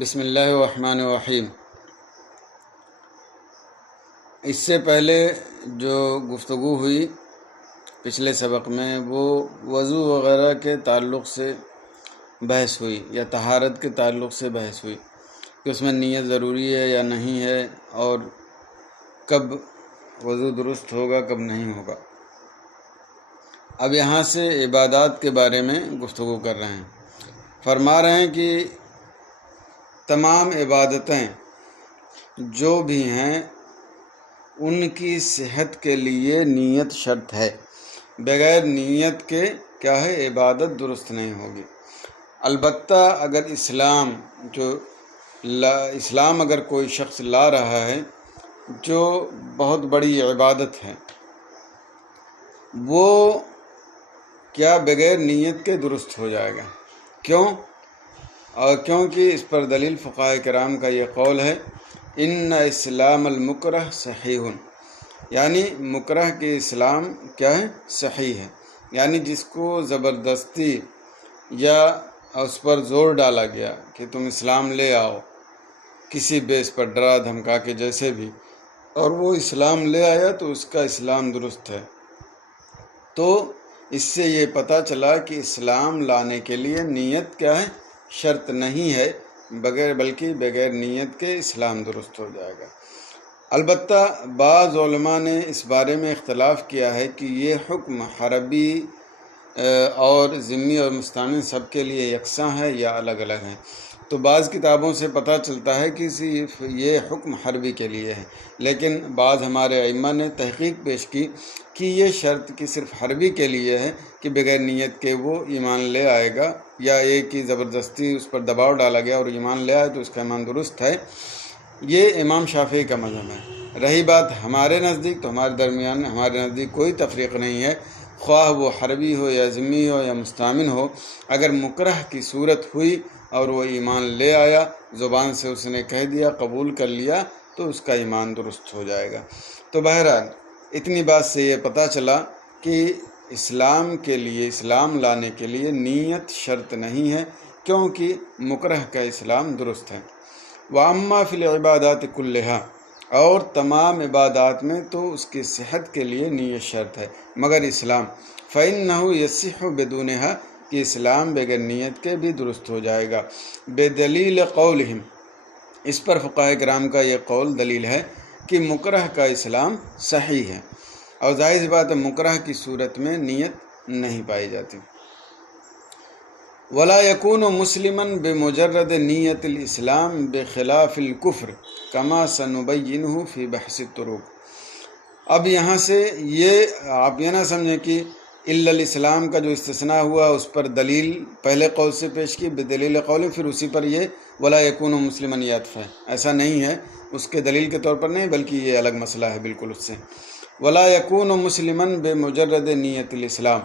بسم اللہ الرحمن الرحیم۔ اس سے پہلے جو گفتگو ہوئی پچھلے سبق میں وہ وضو وغیرہ کے تعلق سے بحث ہوئی یا طہارت کے تعلق سے بحث ہوئی کہ اس میں نیت ضروری ہے یا نہیں ہے اور کب وضو درست ہوگا کب نہیں ہوگا۔ اب یہاں سے عبادات کے بارے میں گفتگو کر رہے ہیں۔ فرما رہے ہیں کہ تمام عبادتیں جو بھی ہیں ان کی صحت کے لیے نیت شرط ہے، بغیر نیت کے کیا ہے عبادت درست نہیں ہوگی۔ البتہ اگر اسلام اگر کوئی شخص لا رہا ہے جو بہت بڑی عبادت ہے، وہ کیا بغیر نیت کے درست ہو جائے گا؟ کیوں؟ کیونکہ اس پر دلیل فقہاء کرام کا یہ قول ہے، ان اسلام المکرہ صحیح، یعنی مکرہ کے اسلام کیا ہے؟ صحیح ہے، یعنی جس کو زبردستی یا اس پر زور ڈالا گیا کہ تم اسلام لے آؤ کسی بیس پر ڈرا دھمکا کے جیسے بھی، اور وہ اسلام لے آیا تو اس کا اسلام درست ہے۔ تو اس سے یہ پتہ چلا کہ اسلام لانے کے لیے نیت کیا ہے؟ شرط نہیں ہے، بلکہ بغیر نیت کے اسلام درست ہو جائے گا۔ البتہ بعض علماء نے اس بارے میں اختلاف کیا ہے کہ یہ حکم حربی اور ذمی اور مستعمل سب کے لیے یکساں ہے یا الگ الگ ہیں۔ تو بعض کتابوں سے پتہ چلتا ہے کہ صرف یہ حکم حربی کے لیے ہے، لیکن بعض ہمارے ائمہ نے تحقیق پیش کی کہ یہ شرط کہ صرف حربی کے لیے ہے کہ بغیر نیت کے وہ ایمان لے آئے گا، یا یہ کہ زبردستی اس پر دباؤ ڈالا گیا اور ایمان لے آئے تو اس کا ایمان درست ہے۔ یہ امام شافعی کا مذہب ہے۔ رہی بات ہمارے نزدیک، تو ہمارے نزدیک کوئی تفریق نہیں ہے، خواہ وہ حربی ہو یا ذمی ہو یا مستعمل ہو، اگر مکرہ کی صورت ہوئی اور وہ ایمان لے آیا، زبان سے اس نے کہہ دیا، قبول کر لیا، تو اس کا ایمان درست ہو جائے گا۔ تو بہرحال اتنی بات سے یہ پتہ چلا کہ اسلام لانے کے لیے نیت شرط نہیں ہے، کیونکہ مکرہ کا اسلام درست ہے۔ وَأَمَّا فِي الْعِبَادَاتِ كُلِّهَا، اور تمام عبادات میں تو اس کی صحت کے لیے نیت شرط ہے، مگر اسلام فَإِنَّهُ يَصِحُّ بِدُونِهَا، کہ اسلام بغیر نیت کے بھی درست ہو جائے گا۔ بدلیل قولہم، اس پر فقہاء کرام کا یہ قول دلیل ہے کہ مکرہ کا اسلام صحیح ہے، اور ظاہر سی بات ہے مکرہ کی صورت میں نیت نہیں پائی جاتی۔ وَلَا يَكُونُ مُسْلِمًا بِمُجَرَّدِ نِيَّةِ الْإِسْلَامِ بِخِلَافِ الْكُفْرِ كَمَا سَنُبَيِّنُهُ فِي بَحْثِ الطُّرُقِ۔ اب یہاں سے یہ آپ یہ نہ سمجھیں کہ الا الاسلام کا جو استثناء ہوا اس پر دلیل پہلے قول سے پیش کی بدلیل قول، پھر اسی پر یہ وَلَا يَكُونُ مُسْلِمًا یعطف ہے، ایسا نہیں ہے، اس کے دلیل کے طور پر نہیں، بلکہ یہ الگ مسئلہ ہے بالکل اس سے۔ وَلَا يَكُونُ مُسْلِمًا بِمُجَرَّدِ نِيَّةِ الْإِسْلَامِ،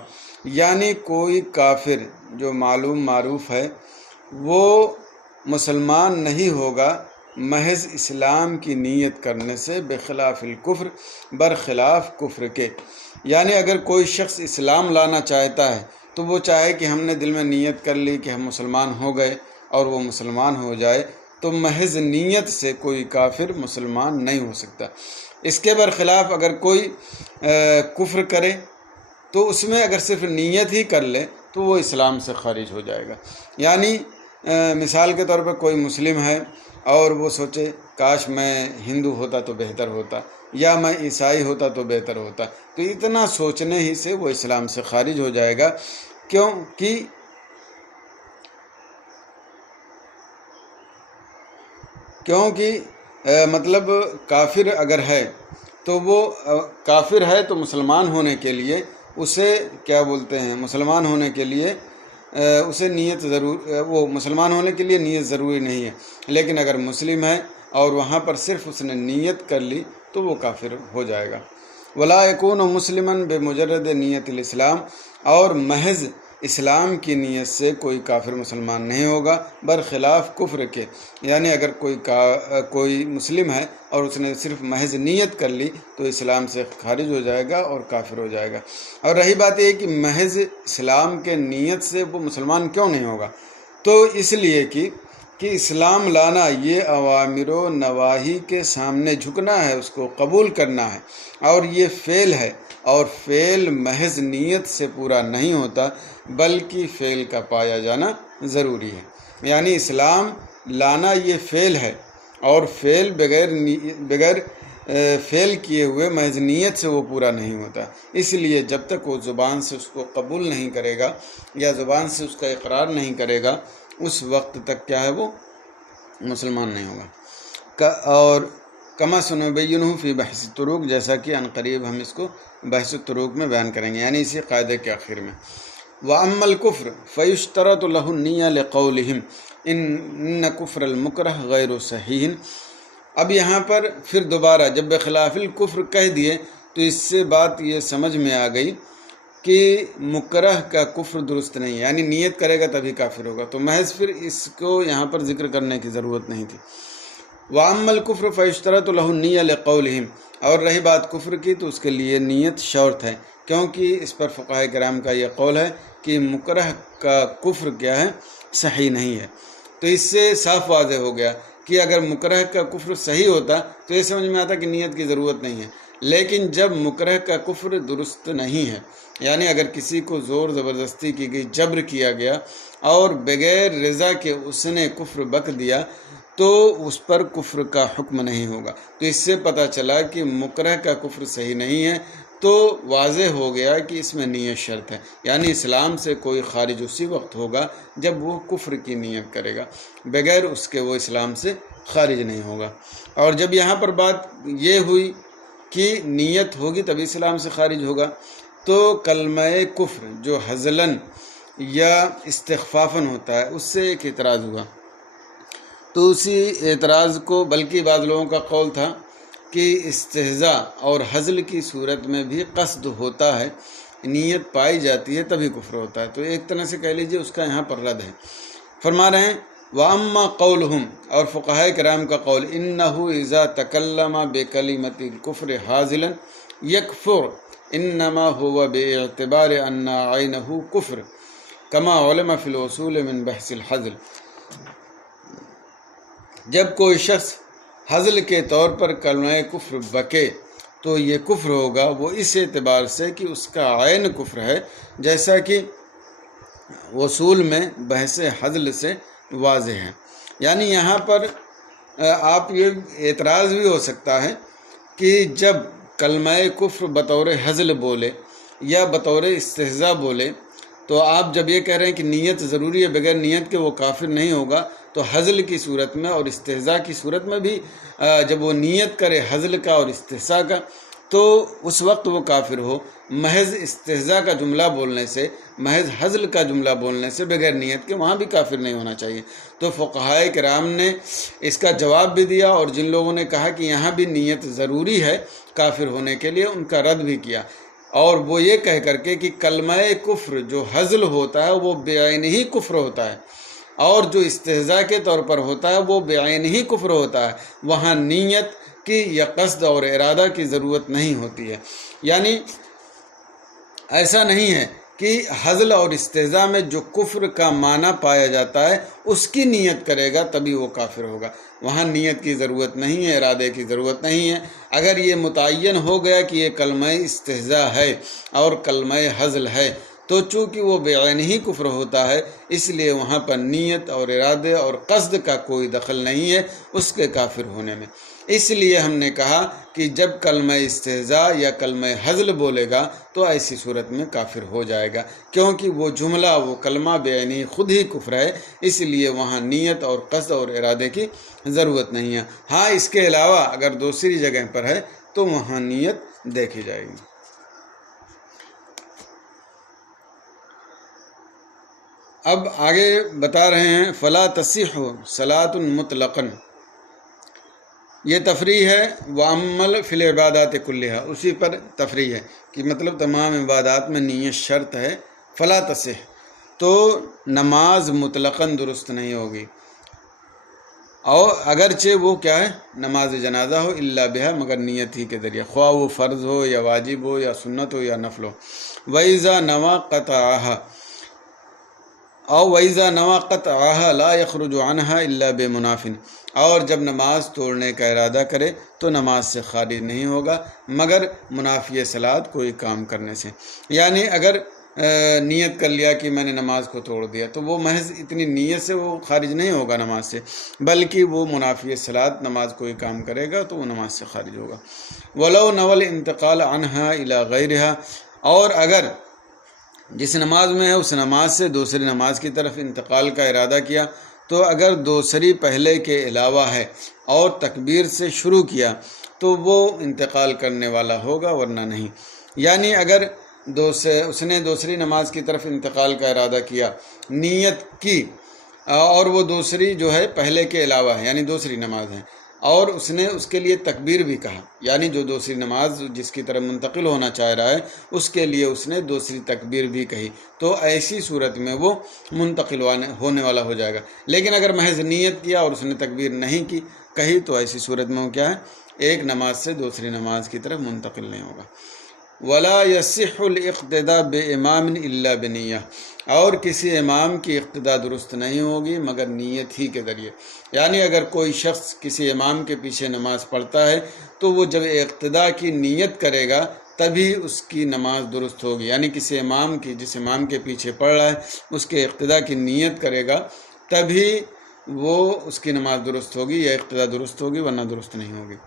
یعنی کوئی کافر جو معروف ہے وہ مسلمان نہیں ہوگا محض اسلام کی نیت کرنے سے، بخلاف الکفر، برخلاف کفر کے۔ یعنی اگر کوئی شخص اسلام لانا چاہتا ہے تو وہ چاہے کہ ہم نے دل میں نیت کر لی کہ ہم مسلمان ہو گئے اور وہ مسلمان ہو جائے، تو محض نیت سے کوئی کافر مسلمان نہیں ہو سکتا۔ اس کے برخلاف اگر کوئی کفر کرے تو اس میں اگر صرف نیت ہی کر لے تو وہ اسلام سے خارج ہو جائے گا۔ یعنی مثال کے طور پر کوئی مسلم ہے اور وہ سوچے کاش میں ہندو ہوتا تو بہتر ہوتا، یا میں عیسائی ہوتا تو بہتر ہوتا، تو اتنا سوچنے ہی سے وہ اسلام سے خارج ہو جائے گا۔ کیونکہ مطلب کافر اگر ہے تو وہ کافر ہے تو مسلمان ہونے کے لیے اسے کیا بولتے ہیں، مسلمان ہونے کے لیے اسے وہ مسلمان ہونے کے لیے نیت ضروری نہیں ہے، لیکن اگر مسلم ہے اور وہاں پر صرف اس نے نیت کر لی تو وہ کافر ہو جائے گا۔ وَلَا يَكُونُ مُسْلِمًا بِمُجَرَّدِ نِيَّةِ الْإِسْلَامِ، اور محض اسلام کی نیت سے کوئی کافر مسلمان نہیں ہوگا، برخلاف کفر کے۔ یعنی اگر کوئی مسلم ہے اور اس نے صرف محض نیت کر لی تو اسلام سے خارج ہو جائے گا اور کافر ہو جائے گا۔ اور رہی بات یہ کہ محض اسلام کے نیت سے وہ مسلمان کیوں نہیں ہوگا، تو اس لیے کہ کہ اسلام لانا یہ اوامر و نواہی کے سامنے جھکنا ہے، اس کو قبول کرنا ہے، اور یہ فعل ہے، اور فعل محض نیت سے پورا نہیں ہوتا بلکہ فعل کا پایا جانا ضروری ہے۔ یعنی اسلام لانا یہ فعل ہے، اور فعل بغیر فعل کیے ہوئے محض نیت سے وہ پورا نہیں ہوتا۔ اس لیے جب تک وہ زبان سے اس کو قبول نہیں کرے گا یا زبان سے اس کا اقرار نہیں کرے گا، اس وقت تک کیا ہے وہ مسلمان نہیں ہوگا۔ اور کما سنبینہ فی بحث الطرق، جیسا کہ عنقریب ہم اس کو بحث الطرق میں بیان کریں گے، یعنی اسی قاعدے کے آخر میں۔ وَأَمَّا الْكُفْرُ فَيُشْتَرَطُ لَهُ النِّيَّةُ لِقَوْلِهِمْ إِنَّ كُفْرَ الْمُكْرَهِ غَيْرُ صَحِيحٍ۔ اب یہاں پر پھر دوبارہ جب بخلاف الکفر کہہ دیے تو اس سے بات یہ سمجھ میں آ گئی کہ مکرہ کا کفر درست نہیں ہے، یعنی نیت کرے گا تبھی کافر ہوگا، تو محض پھر اس کو یہاں پر ذکر کرنے کی ضرورت نہیں تھی۔ وَأَمَّا الْكُفْرُ فَيُشْتَرَطُ لَهُ النِّيَّةُ لِقَوْلِهِمْ، اور رہی بات کفر کی تو اس کے لیے نیت شرط ہے، کیونکہ اس پر فقہاء کرام کا یہ قول ہے کہ مکرہ کا کفر کیا ہے، صحیح نہیں ہے۔ تو اس سے صاف واضح ہو گیا کہ اگر مکرہ کا کفر صحیح ہوتا تو یہ سمجھ میں آتا کہ نیت کی ضرورت نہیں ہے، لیکن جب مکرہ کا کفر درست نہیں ہے، یعنی اگر کسی کو زور زبردستی کی گئی، جبر کیا گیا اور بغیر رضا کے اس نے کفر بک دیا، تو اس پر کفر کا حکم نہیں ہوگا۔ تو اس سے پتہ چلا کہ مکرہ کا کفر صحیح نہیں ہے، تو واضح ہو گیا کہ اس میں نیت شرط ہے، یعنی اسلام سے کوئی خارج اسی وقت ہوگا جب وہ کفر کی نیت کرے گا، بغیر اس کے وہ اسلام سے خارج نہیں ہوگا۔ اور جب یہاں پر بات یہ ہوئی کہ نیت ہوگی تبھی اسلام سے خارج ہوگا، تو کلمہ کفر جو ہزلاً یا استخفافاً ہوتا ہے، اس سے ایک اعتراض ہوا، تو اسی اعتراض کو بلکہ بعض لوگوں کا قول تھا کہ استہزاء اور ہزل کی صورت میں بھی قصد ہوتا ہے، نیت پائی جاتی ہے تبھی کفر ہوتا ہے، تو ایک طرح سے کہہ لیجئے اس کا یہاں پر رد ہے۔ فرما رہے ہیں وَأَمَّا قَوْلُهُمْ، اور فقہاء کرام کا قول، إِنَّهُ إِذَا تَكَلَّمَ بِكَلِمَةِ الْكُفْرِ حَازِلًا يَكْفُرُ إِنَّمَا هُوَ بِاعْتِبَارِ أَنَّ عَيْنَهُ كُفْرٌ كَمَا عُلِمَ فِي الْأُصُولِ مِنْ بَحْثِ الْحَزْلِ۔ جب کوئی شخص ہزل کے طور پر کلمہ کفر بکے تو یہ کفر ہوگا، وہ اس اعتبار سے کہ اس کا عین کفر ہے، جیسا کہ اصول میں بحث حزل سے واضح ہے۔ یعنی یہاں پر آپ یہ اعتراض بھی ہو سکتا ہے کہ جب کلمہ کفر بطور حزل بولے یا بطور استہزاء بولے، تو آپ جب یہ کہہ رہے ہیں کہ نیت ضروری ہے، بغیر نیت کے وہ کافر نہیں ہوگا، تو حزل کی صورت میں اور استہزاء کی صورت میں بھی جب وہ نیت کرے حزل کا اور استہزاء کا، تو اس وقت وہ کافر ہو۔ محض استہزاء کا جملہ بولنے سے، محض حزل کا جملہ بولنے سے بغیر نیت کے وہاں بھی کافر نہیں ہونا چاہیے۔ تو فقہاء کرام نے اس کا جواب بھی دیا، اور جن لوگوں نے کہا کہ یہاں بھی نیت ضروری ہے کافر ہونے کے لیے، ان کا رد بھی کیا، اور وہ یہ کہہ کر کے کہ کلمہ کفر جو حزل ہوتا ہے وہ بعین ہی کفر ہوتا ہے، اور جو استہزاء کے طور پر ہوتا ہے وہ بعین ہی کفر ہوتا ہے، وہاں نیت کی یا قصد اور ارادہ کی ضرورت نہیں ہوتی ہے۔ یعنی ایسا نہیں ہے کہ حزل اور استہزاء میں جو کفر کا معنی پایا جاتا ہے اس کی نیت کرے گا تبھی وہ کافر ہوگا، وہاں نیت کی ضرورت نہیں ہے، ارادے کی ضرورت نہیں ہے۔ اگر یہ متعین ہو گیا کہ یہ کلمہ استہزاء ہے اور کلمہ حزل ہے، تو چونکہ وہ بعین ہی کفر ہوتا ہے، اس لیے وہاں پر نیت اور ارادے اور قصد کا کوئی دخل نہیں ہے اس کے کافر ہونے میں۔ اس لیے ہم نے کہا کہ جب کلمہ استہزاء یا کلمہ حزل بولے گا تو ایسی صورت میں کافر ہو جائے گا، کیونکہ وہ جملہ وہ کلمہ بعینی خود ہی کفر ہے، اس لیے وہاں نیت اور قصد اور ارادے کی ضرورت نہیں ہے۔ ہاں اس کے علاوہ اگر دوسری جگہ پر ہے تو وہاں نیت دیکھی جائے گی۔ اب آگے بتا رہے ہیں فلا تصح صلاۃ مطلقاً، یہ تفریح ہے، وعمل فی العبادات کلھا، اسی پر تفریح ہے کہ مطلب تمام عبادات میں نیت شرط ہے۔ فلا تصح تو نماز مطلقاً درست نہیں ہوگی، اور اگرچہ وہ کیا ہے نماز جنازہ ہو، الا بہا مگر نیت ہی کے ذریعے، خواہ وہ فرض ہو یا واجب ہو یا سنت ہو یا نفل ہو۔ وَإِذَا نَوَى قَطَعَهَا، او وَإِذَا نَوَى قَطْعَهَا لَا يَخْرُجُ عَنْهَا إِلَّا بِمُنَافٍ، اور جب نماز توڑنے کا ارادہ کرے تو نماز سے خارج نہیں ہوگا مگر منافی صلاۃ کوئی کام کرنے سے۔ یعنی اگر نیت کر لیا کہ میں نے نماز کو توڑ دیا تو وہ محض اتنی نیت سے وہ خارج نہیں ہوگا نماز سے، بلکہ وہ منافی صلاۃ نماز کوئی کام کرے گا تو وہ نماز سے خارج ہوگا۔ وَلَوْ نَوَى الْانْتِقَالَ عَنْهَا إِلَى غَيْرِهَا، اور اگر جس نماز میں ہے اس نماز سے دوسری نماز کی طرف انتقال کا ارادہ کیا، تو اگر دوسری پہلے کے علاوہ ہے اور تکبیر سے شروع کیا تو وہ انتقال کرنے والا ہوگا ورنہ نہیں۔ یعنی اگر اس نے دوسری نماز کی طرف انتقال کا ارادہ کیا، نیت کی، اور وہ دوسری جو ہے پہلے کے علاوہ ہے یعنی دوسری نماز ہے، اور اس نے اس کے لیے تکبیر بھی کہا، یعنی جو دوسری نماز جس کی طرف منتقل ہونا چاہ رہا ہے اس کے لیے اس نے دوسری تکبیر بھی کہی، تو ایسی صورت میں وہ منتقل ہونے والا ہو جائے گا۔ لیکن اگر محض نیت کیا اور اس نے تکبیر نہیں کی کہی تو ایسی صورت میں وہ کیا ہے، ایک نماز سے دوسری نماز کی طرف منتقل نہیں ہوگا۔ وَلَا يَصِحُّ الْاِقْتِدَاءُ بِإِمَامٍ إِلَّا بِنِيَّةٍ، اور کسی امام کی اقتداء درست نہیں ہوگی مگر نیت ہی کے ذریعے۔ یعنی اگر کوئی شخص کسی امام کے پیچھے نماز پڑھتا ہے تو وہ جب اقتداء کی نیت کرے گا تبھی اس کی نماز درست ہوگی، یعنی کسی امام کی جس امام کے پیچھے پڑھ رہا ہے اس کے اقتداء کی نیت کرے گا تبھی وہ اس کی نماز درست ہوگی یا اقتداء درست ہوگی ورنہ درست نہیں ہوگی۔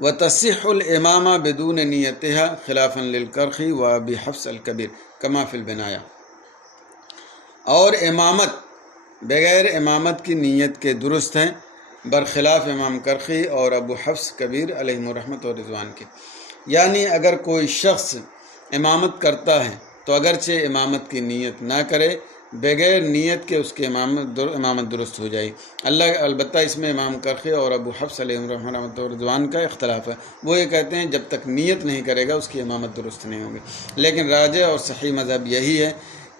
وَتَصِحُّ الْإِمَامَةُ بِدُونِ نِيَّتِهَا خِلَافًا لِلْكَرْخِ وَأَبِي حَفْصٍ الْكَبِيرِ كَمَا فِي الْبِنَايَةِ، اور امامت بغیر امامت کی نیت کے درست ہیں برخلاف امام کرخی اور ابو حفص کبیر علیہم الرحمۃ و رضوان کے۔ یعنی اگر کوئی شخص امامت کرتا ہے تو اگرچہ امامت کی نیت نہ کرے، بغیر نیت کے اس کی امامت درست ہو جائے۔ البتہ اس میں امام کرخی اور ابو حفص علیہ رحمۃ و رضوان کا اختلاف ہے، وہ یہ کہتے ہیں جب تک نیت نہیں کرے گا اس کی امامت درست نہیں ہوگی، لیکن راجح اور صحیح مذہب یہی ہے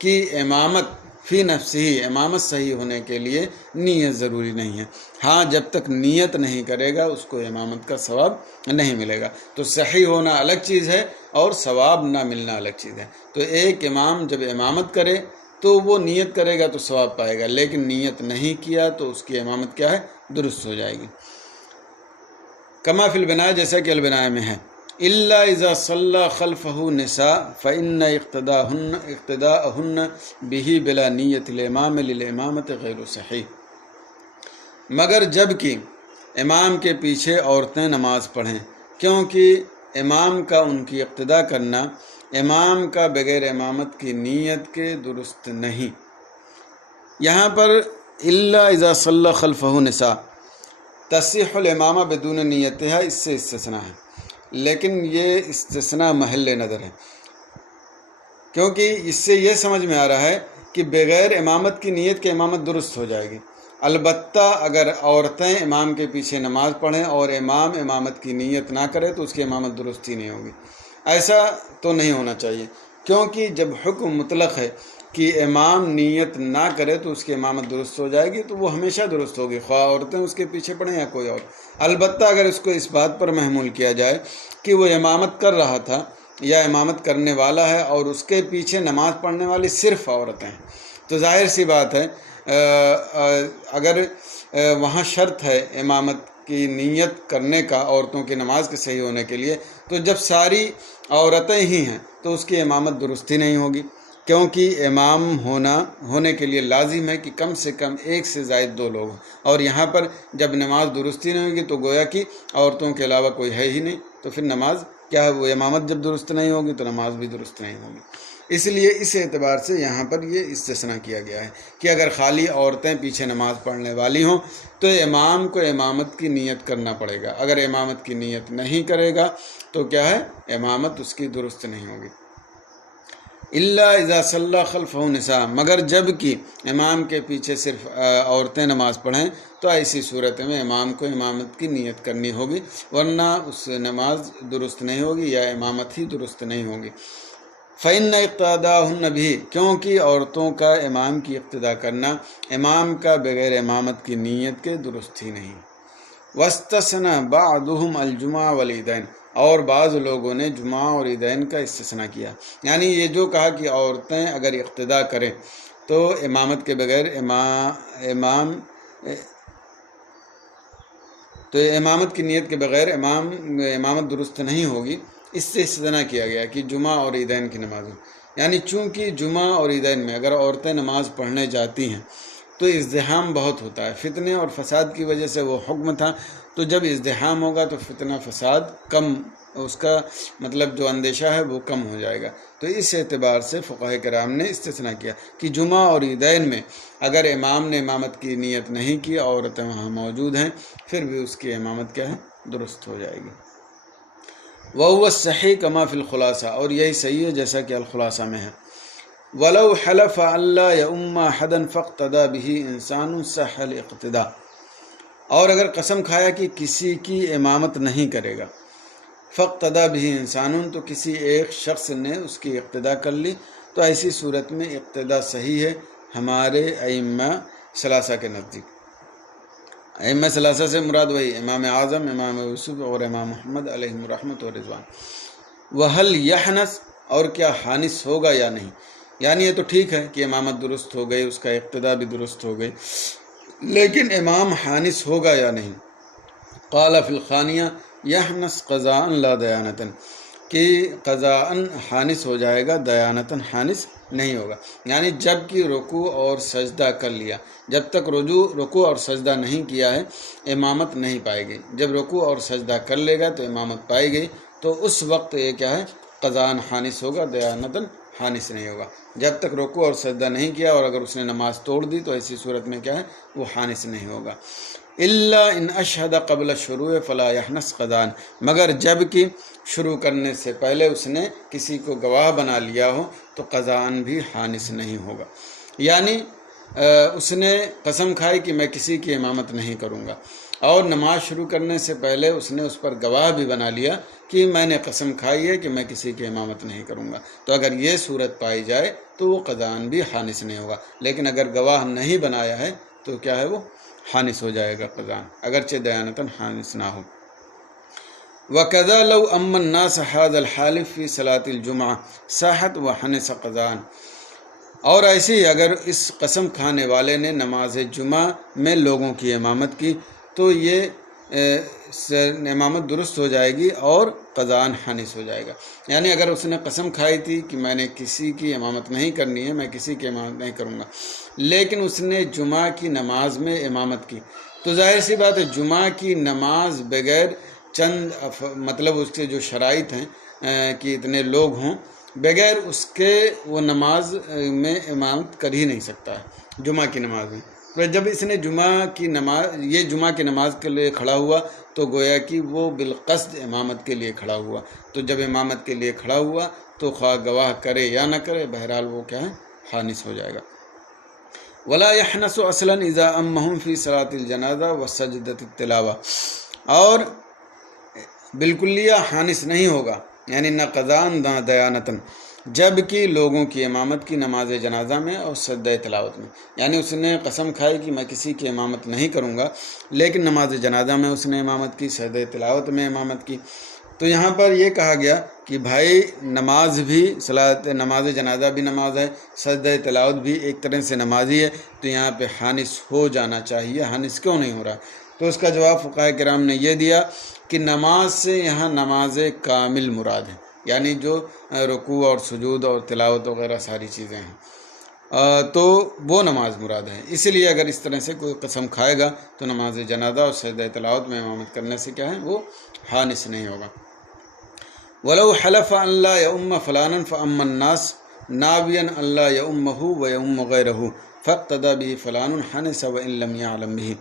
کہ امامت فی نفس ہی، امامت صحیح ہونے کے لیے نیت ضروری نہیں ہے۔ ہاں جب تک نیت نہیں کرے گا اس کو امامت کا ثواب نہیں ملے گا۔ تو صحیح ہونا الگ چیز ہے اور ثواب نہ ملنا الگ چیز ہے۔ تو ایک امام جب امامت کرے تو وہ نیت کرے گا تو ثواب پائے گا، لیکن نیت نہیں کیا تو اس کی امامت کیا ہے، درست ہو جائے گی۔ کما فی البناء، جیسا کہ البناء میں ہے، الا اذا صلى خلفه نساء فان اقتداءهن به بلا نیت الامام للامامت غیر صحیح، مگر جب کہ امام کے پیچھے عورتیں نماز پڑھیں، کیونکہ امام کا ان کی اقتداء کرنا امام کا بغیر امامت کی نیت کے درست نہیں۔ یہاں پر الا اذا صلى خلفه نساء، تصح الامامہ بدون نیتها، اس سے استثناء ہے، لیکن یہ استثناء محل نظر ہے، کیونکہ اس سے یہ سمجھ میں آ رہا ہے کہ بغیر امامت کی نیت کے امامت درست ہو جائے گی۔ البتہ اگر عورتیں امام کے پیچھے نماز پڑھیں اور امام امامت کی نیت نہ کرے تو اس کی امامت درست ہی نہیں ہوگی۔ ایسا تو نہیں ہونا چاہیے، کیونکہ جب حکم مطلق ہے کہ امام نیت نہ کرے تو اس کی امامت درست ہو جائے گی تو وہ ہمیشہ درست ہوگی، خواہ عورتیں اس کے پیچھے پڑھیں یا کوئی اور۔ البتہ اگر اس کو اس بات پر محمول کیا جائے کہ وہ امامت کر رہا تھا یا امامت کرنے والا ہے اور اس کے پیچھے نماز پڑھنے والی صرف عورتیں ہیں، تو ظاہر سی بات ہے اگر وہاں شرط ہے امامت کی نیت کرنے کا عورتوں کی نماز کے صحیح ہونے کے لیے، تو جب ساری عورتیں ہی ہیں تو اس کی امامت درست ہی نہیں ہوگی، کیونکہ امام ہونے کے لیے لازم ہے کہ کم سے کم ایک سے زائد دو لوگ ہوں، اور یہاں پر جب نماز درست ہی نہیں ہوگی تو گویا کہ عورتوں کے علاوہ کوئی ہے ہی نہیں، تو پھر نماز کیا ہے، وہ امامت جب درست نہیں ہوگی تو نماز بھی درست نہیں ہوگی۔ اس لیے اس اعتبار سے یہاں پر یہ استثناء کیا گیا ہے کہ اگر خالی عورتیں پیچھے نماز پڑھنے والی ہوں تو امام کو امامت کی نیت کرنا پڑے گا، اگر امامت کی نیت نہیں کرے گا تو کیا ہے، امامت اس کی درست نہیں ہوگی۔ الا اذا صلى خلفه نساء، مگر جب کہ امام کے پیچھے صرف عورتیں نماز پڑھیں تو ایسی صورت میں امام کو امامت کی نیت کرنی ہوگی، ورنہ اس نماز درست نہیں ہوگی یا امامت ہی درست نہیں ہوگی۔ فإن اقتداءهن به، کیونکہ عورتوں کا امام کی اقتداء کرنا امام کا بغیر امامت کی نیت کے درست ہی نہیں۔ واستثنى بعضهم الجمعہ والعیدین، اور بعض لوگوں نے جمعہ اور عیدین کا استثناء کیا، یعنی یہ جو کہا کہ عورتیں اگر اقتداء کریں تو امامت کے بغیر امامت کی نیت کے بغیر امامت درست نہیں ہوگی۔ اس سے استثناء کیا گیا کہ جمعہ اور عیدین کی نمازیں، یعنی چونکہ جمعہ اور عیدین میں اگر عورتیں نماز پڑھنے جاتی ہیں تو ازدحام بہت ہوتا ہے، فتنے اور فساد کی وجہ سے وہ حکم تھا، تو جب ازدحام ہوگا تو فتنہ فساد کم، اس کا مطلب جو اندیشہ ہے وہ کم ہو جائے گا۔ تو اس اعتبار سے فقہاء کرام نے استثناء کیا کہ جمعہ اور عیدین میں اگر امام نے امامت کی نیت نہیں کی، عورتیں وہاں موجود ہیں، پھر بھی اس کی امامت کیا ہے؟ درست ہو جائے گی۔ وَهُوَ الصَّحِيحُ كَمَا فِي الْخُلَاصَةِ، اور یہی صحیح ہے جیسا کہ الخلاصہ میں ہے۔ وَلَوْ حَلَفَ أَلَّا يَؤُمَّ أَحَدًا فَاقْتَدَىٰ بِهِ إِنسَانٌ صَحَّ الِاقْتِدَاءُ، اور اگر قسم کھایا کہ کسی کی امامت نہیں کرے گا، فَاقْتَدَىٰ بِهِ إِنسَانٌ، تو کسی ایک شخص نے اس کی اقتداء کر لی، تو ایسی صورت میں اقتداء صحیح ہے ہمارے ائمہ ثلاثہ کے نزدیک۔ ائمہ ثلاثہ سے مراد وہی امام اعظم، امام یوسف اور امام محمد علیہم الرحمۃ و رضوان۔ وَهَلْ يَحْنَث، اور کیا حانث ہوگا یا نہیں، یعنی یہ تو ٹھیک ہے کہ امامت درست ہو گئی، اس کا اقتداء بھی درست ہو گئی، لیکن امام حانث ہوگا یا نہیں؟ قال فی الخانیہ یحنث قضاء لا دیانتاً، کہ قضاء حانث ہو جائے گا، دیانتاً حانث نہیں ہوگا، یعنی جب کہ رکوع اور سجدہ کر لیا، جب تک رکوع اور سجدہ نہیں کیا ہے امامت نہیں پائے گی، جب رکوع اور سجدہ کر لے گا تو امامت پائے گئی، تو اس وقت یہ کیا ہے؟ قضاء حانث ہوگا، دیانتاً حانث نہیں ہوگا۔ جب تک رکوع اور سجدہ نہیں کیا اور اگر اس نے نماز توڑ دی تو ایسی صورت میں کیا ہے؟ وہ حانث نہیں ہوگا۔ الا ان اشہد قبل الشروع فلا یحنث قضاء، مگر جب کہ شروع کرنے سے پہلے اس نے کسی کو گواہ بنا لیا ہو تو قضاء بھی حانث نہیں ہوگا، یعنی اس نے قسم کھائی کہ میں کسی کی امامت نہیں کروں گا، اور نماز شروع کرنے سے پہلے اس نے اس پر گواہ بھی بنا لیا کہ میں نے قسم کھائی ہے کہ میں کسی کی امامت نہیں کروں گا، تو اگر یہ صورت پائی جائے تو وہ قضاء بھی حانث نہیں ہوگا، لیکن اگر گواہ نہیں بنایا ہے تو کیا ہے؟ وہ حانث ہو جائے گا قضاء، اگرچہ دیانتاً حانث نہ ہو۔ وَكَذَا لَوْ أَمَّ النَّاسَ هَذَا الْحَالِفَ فِي صَلَاةِ الْجُمْعَةِ صَحَّتْ وَحَنِثَ قَضَاءً، اور ایسے ہی اگر اس قسم کھانے والے نے نماز جمعہ میں لوگوں کی امامت کی تو یہ امامت درست ہو جائے گی اور قضاء حانث ہو جائے گا، یعنی اگر اس نے قسم کھائی تھی کہ میں نے کسی کی امامت نہیں کرنی ہے، میں کسی کی امامت نہیں کروں گا، لیکن اس نے جمعہ کی نماز میں امامت کی، تو ظاہر سی بات ہے جمعہ کی نماز بغیر چند مطلب اس کے جو شرائط ہیں کہ اتنے لوگ ہوں، بغیر اس کے وہ نماز میں امامت کر ہی نہیں سکتا ہے جمعہ کی نماز میں۔ تو جب اس نے جمعہ کی نماز کے لیے کھڑا ہوا تو گویا کہ وہ بالقصد امامت کے لیے کھڑا ہوا، تو جب امامت کے لیے کھڑا ہوا تو خواہ گواہ کرے یا نہ کرے، بہرحال وہ کیا ہے؟ حانث ہو جائے گا۔ ولا يحنث اصلا اذا امهم في صلاة الجنازہ وسجدۃ التلاوہ، اور بالکلیہ حانث نہیں ہوگا، یعنی نہ قضاء نہ دیانتاً، جب کہ لوگوں کی امامت کی نماز جنازہ میں اور سجدہ تلاوت میں، یعنی اس نے قسم کھائی کہ میں کسی کی امامت نہیں کروں گا، لیکن نماز جنازہ میں اس نے امامت کی، سجدہ تلاوت میں امامت کی، تو یہاں پر یہ کہا گیا کہ بھائی نماز بھی نماز جنازہ بھی نماز ہے، سجدہ تلاوت بھی ایک طرح سے نماز ہی ہے، تو یہاں پہ حانث ہو جانا چاہیے، حانث کیوں نہیں ہو رہا؟ تو اس کا جواب فقہاء کرام نے یہ دیا کہ نماز سے یہاں نماز کامل مراد ہے، یعنی جو رکوع اور سجود اور تلاوت وغیرہ ساری چیزیں ہیں، تو وہ نماز مراد ہے، اس لیے اگر اس طرح سے کوئی قسم کھائے گا تو نماز جنازہ اور سجدہ تلاوت میں امامت کرنے سے کیا ہے؟ وہ حانث نہیں ہوگا۔ وَلَوْ حَلَفَ أَن لَّا يَؤُمَّ فُلَانًا فَأَمَّ النَّاسُ نَاوِيًا أَن لَّا يَؤُمَّهُ وَيَؤُمَّ غَيْرَهُ فَاقْتَدَىٰ بِهِ فُلَانٌ حَنِثَ وَإِن لَّمْ يَعْلَم بِهِ،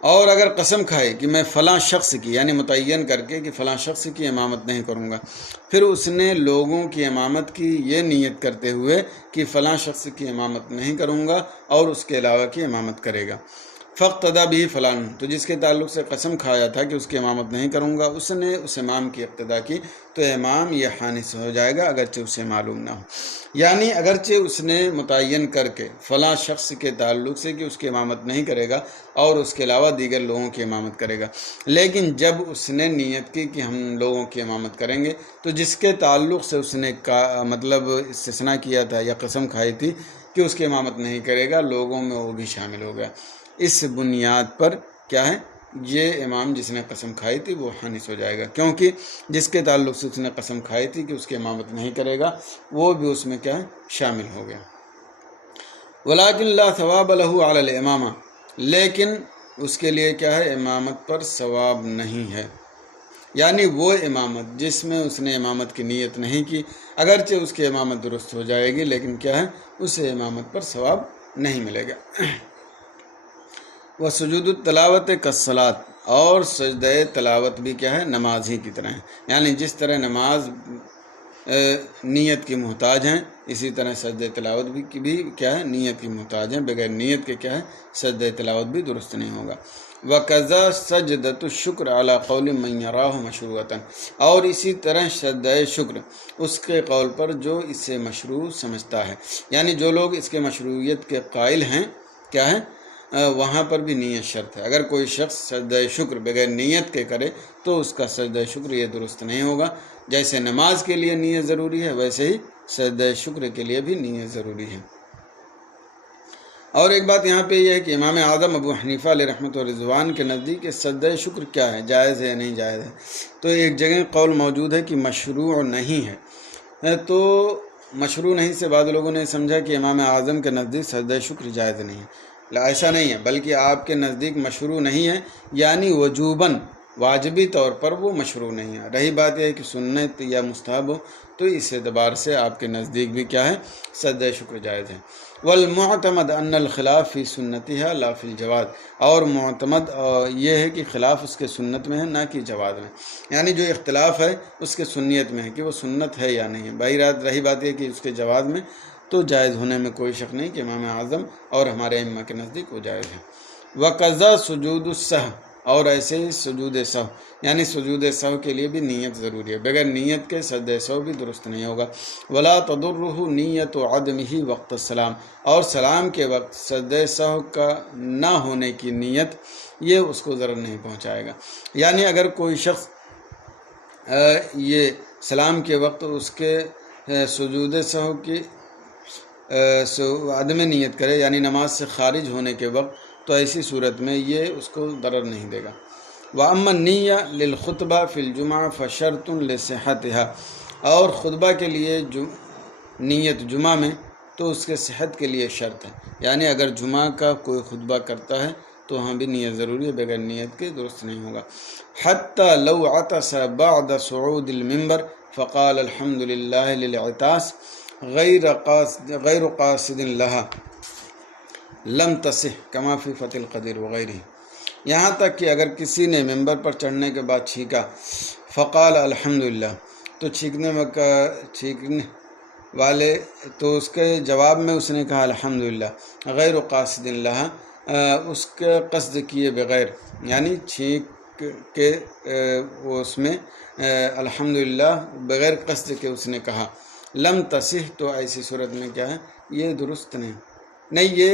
اور اگر قسم کھائے کہ میں فلاں شخص کی، یعنی متعین کر کے کہ فلاں شخص کی امامت نہیں کروں گا، پھر اس نے لوگوں کی امامت کی یہ نیت کرتے ہوئے کہ فلاں شخص کی امامت نہیں کروں گا اور اس کے علاوہ کی امامت کرے گا، فاقتدیٰ بہ فلان، تو جس کے تعلق سے قسم کھایا تھا کہ اس کی امامت نہیں کروں گا، اس نے اس امام کی اقتداء کی، تو امام یہ حانث ہو جائے گا اگرچہ اسے معلوم نہ ہو، یعنی اگرچہ اس نے متعین کر کے فلاں شخص کے تعلق سے کہ اس کی امامت نہیں کرے گا اور اس کے علاوہ دیگر لوگوں کی امامت کرے گا، لیکن جب اس نے نیت کی کہ ہم لوگوں کی امامت کریں گے، تو جس کے تعلق سے اس نے مطلب استثناء کیا تھا یا قسم کھائی تھی کہ اس کی امامت نہیں کرے گا، لوگوں میں وہ بھی شامل ہو گیا۔ اس بنیاد پر کیا ہے، یہ امام جس نے قسم کھائی تھی وہ حانث ہو جائے گا، کیونکہ جس کے تعلق سے اس نے قسم کھائی تھی کہ اس کی امامت نہیں کرے گا، وہ بھی اس میں کیا ہے، شامل ہو گیا۔ ولیکن لا ثواب له علی الامامہ، لیکن اس کے لیے کیا ہے، امامت پر ثواب نہیں ہے، یعنی وہ امامت جس میں اس نے امامت کی نیت نہیں کی، اگرچہ اس کی امامت درست ہو جائے گی، لیکن کیا ہے، اسے امامت پر ثواب نہیں ملے گا۔ وسجود التلاوت کالصلاۃ، اور سجدہ تلاوت بھی کیا ہے، نماز ہی کی طرح ہے، یعنی جس طرح نماز نیت کی محتاج ہیں، اسی طرح سجدہ تلاوت بھی کیا ہے، نیت کی محتاج ہیں، بغیر نیت کے کیا ہے، سجدہ تلاوت بھی درست نہیں ہوگا۔ وَقَذَا سَجْدَةُ الشُّكْرِ عَلَى قَوْلِ مَنْ يَرَاهُ مَشْرُوعَةً، اور اسی طرح سجدہ شکر اس کے قول پر جو اسے مشروع سمجھتا ہے، یعنی جو لوگ اس کے مشروعیت کے قائل ہیں، کیا ہے، وہاں پر بھی نیت شرط ہے۔ اگر کوئی شخص سجدہ شکر بغیر نیت کے کرے تو اس کا سجدہ شکر یہ درست نہیں ہوگا۔ جیسے نماز کے لیے نیت ضروری ہے، ویسے ہی سجدہ شکر کے لیے بھی نیت ضروری ہے۔ اور ایک بات یہاں پہ یہ ہے کہ امام اعظم ابو حنیفہ علیہ رحمۃ و رضوان کے نزدیک سجدہ شکر کیا ہے، جائز ہے یا نہیں جائز ہے، تو ایک جگہ قول موجود ہے کہ مشروع نہیں ہے، تو مشروع نہیں سے بعض لوگوں نے سمجھا کہ امام اعظم کے نزدیک سجدہ شکر جائز نہیں ہے۔ ایسا نہیں ہے، بلکہ آپ کے نزدیک مشروع نہیں ہے، یعنی وجوباً، واجبی طور پر وہ مشروع نہیں ہے۔ رہی بات یہ ہے کہ سنت یا مستحب ہو، تو اس اعتبار سے آپ کے نزدیک بھی کیا ہے، سجدہ شکر جائز ہے۔ والمعتمد ان الخلاف فی سنتها لا فی الجواز، اور معتمد یہ ہے کہ خلاف اس کے سنت میں ہے، نہ کہ جواز میں، یعنی جو اختلاف ہے اس کے سنیت میں ہے کہ وہ سنت ہے یا نہیں ہے۔ بہرحال رہی بات یہ کہ اس کے جواز میں تو جائز ہونے میں کوئی شک نہیں کہ امام اعظم اور ہمارے ائمہ کے نزدیک وہ جائز ہے۔ وقضا سجود السہو، اور ایسے ہی سجود سہو، یعنی سجود سہو کے لیے بھی نیت ضروری ہے، بغیر نیت کے سجدہ سہو بھی درست نہیں ہوگا۔ ولا تضرہ نیت عدمہ وقت السلام، اور سلام کے وقت سجدہ سہو کا نہ ہونے کی نیت یہ اس کو ضرر نہیں پہنچائے گا، یعنی اگر کوئی شخص یہ سلام کے وقت اس کے سجود سہو کی عدم نیت کرے، یعنی نماز سے خارج ہونے کے وقت، تو ایسی صورت میں یہ اس کو ضرر نہیں دے گا۔ وَأَمَّا النِّيَّةُ لِلْخُطْبَةِ فِي الْجُمْعَةِ فَشَرْطٌ لِصِحَّتِهَا، اور خطبہ کے لیے نیت جمعہ میں تو اس کے صحت کے لیے شرط ہے، یعنی اگر جمعہ کا کوئی خطبہ کرتا ہے تو وہاں بھی نیت ضروری ہے، بغیر نیت کے درست نہیں ہوگا۔ حَتَّى لَوْ عَطَسَ بَعْدَ صُعُودِ الْمِنبَرِ فَقَالَ الْحَمْدُ لِلَّهِ لِلْعِطَاسِ غیر قاصد لہا لم تصح کما فی فتح القدیر وغیرہ، یہاں تک کہ اگر کسی نے ممبر پر چڑھنے کے بعد چھینکا، فقال الحمدللہ، تو چھینکنے والے تو اس کے جواب میں اس نے کہا الحمدللہ غیر قاصد لہا، اس کے قصد کیے بغیر، یعنی چھینک کے اس میں الحمدللہ بغیر قصد کے اس نے کہا، لم تصح، تو ایسی صورت میں کیا ہے، یہ درست نہیں، یہ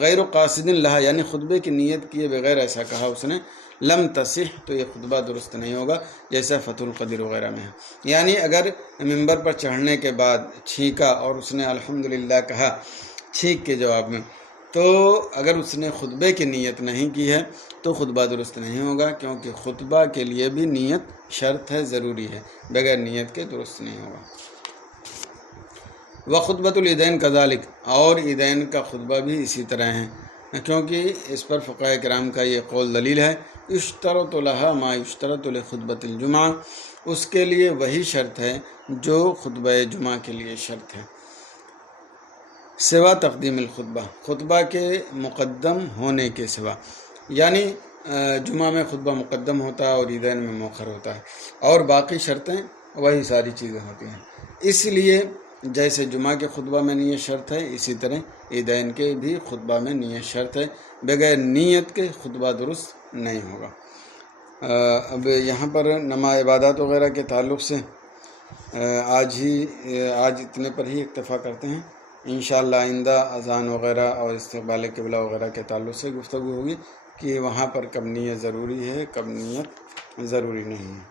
غیر قاصد لہا، یعنی خطبے کی نیت کیے بغیر ایسا کہا اس نے، لم تصح، تو یہ خطبہ درست نہیں ہوگا، جیسا فتح القدیر وغیرہ میں ہے۔ یعنی اگر ممبر پر چڑھنے کے بعد چھینکا اور اس نے الحمدللہ کہا چھینک کے جواب میں، تو اگر اس نے خطبے کی نیت نہیں کی ہے تو خطبہ درست نہیں ہوگا، کیونکہ خطبہ کے لیے بھی نیت شرط ہے، ضروری ہے، بغیر نیت کے درست نہیں ہوگا۔ وخطبۃ العیدین کذالک، اور عیدین کا خطبہ بھی اسی طرح ہے، کیونکہ اس پر فقہاء کرام کا یہ قول دلیل ہے، یشترط لہا ما یشترط لخطبۃ الجمعہ، اس کے لیے وہی شرط ہے جو خطبہ جمعہ کے لیے شرط ہے، سوا تقدیم الخطبہ، خطبہ کے مقدم ہونے کے سوا، یعنی جمعہ میں خطبہ مقدم ہوتا ہے اور عیدین میں مؤخر ہوتا ہے، اور باقی شرطیں وہی ساری چیزیں ہوتی ہیں۔ اس لیے جیسے جمعہ کے خطبہ میں نیت شرط ہے، اسی طرح عیدین کے بھی خطبہ میں نیت شرط ہے، بغیر نیت کے خطبہ درست نہیں ہوگا۔ اب یہاں پر نماز عبادات وغیرہ کے تعلق سے آج اتنے پر ہی اکتفا کرتے ہیں، انشاءاللہ آئندہ اذان وغیرہ اور استقبال قبلہ وغیرہ کے تعلق سے گفتگو ہوگی کہ وہاں پر کب نیت ضروری ہے، کب نیت ضروری نہیں ہے۔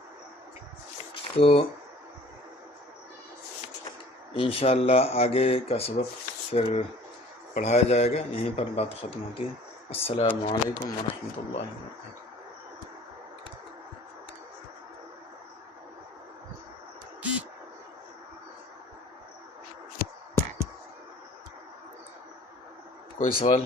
تو انشاءاللہ آگے کا سبق پھر پڑھایا جائے گا، یہیں پر بات ختم ہوتی ہے۔ السلام علیکم ورحمۃ اللہ وبرکاتہ۔ کوئی سوال؟